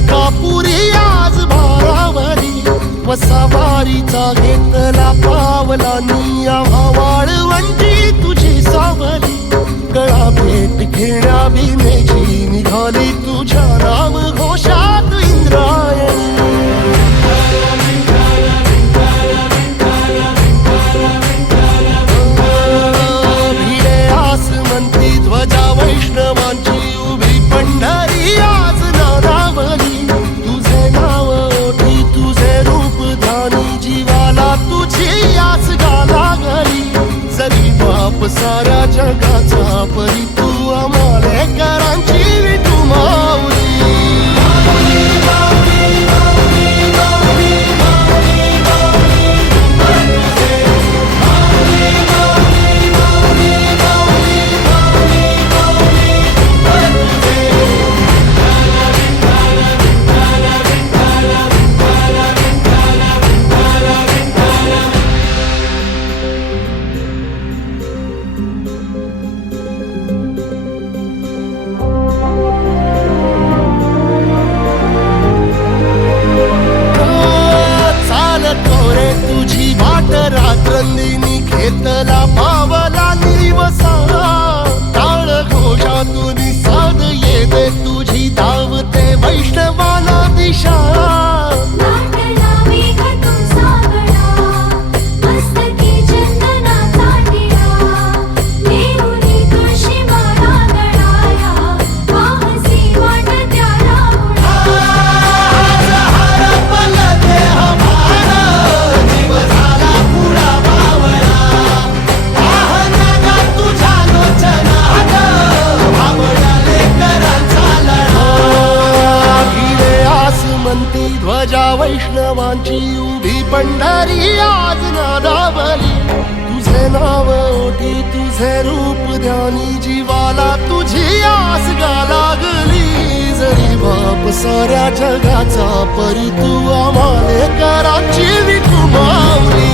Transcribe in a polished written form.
अंकापुरी आज भारावरी वसावारीचा घेतला पावला निया वाळवंटी तुझी सावली गळा भेट घेण्या बिनेची निघाली तुझ्या नाम घोषात इंद्रायणी भिडे आसमंती ध्वजा वैष्णवांची उभी पंढरी आज नानावली तुझे नाव ओठी तुझे रूप ध्यानी जीवाला तुझी आस गाला गली जरी बाप साऱ्या जगाचा परी तू आमालेकरांची विठू माऊली तुझी वाट रात्रंदिनी घेतला पावला निवसा टाळ घोषातून साध येते तुझी धावते वैष्णवाला दिशा ध्वजा वैष्णवांची उभी पंढरी आज नादावली तुझे नाव ओठी तुझे रूप ध्यानी जीवाला तुझी आस गा लागली जरी बाप साऱ्या जगाचा परी तू आमालेकरांची विठू माऊली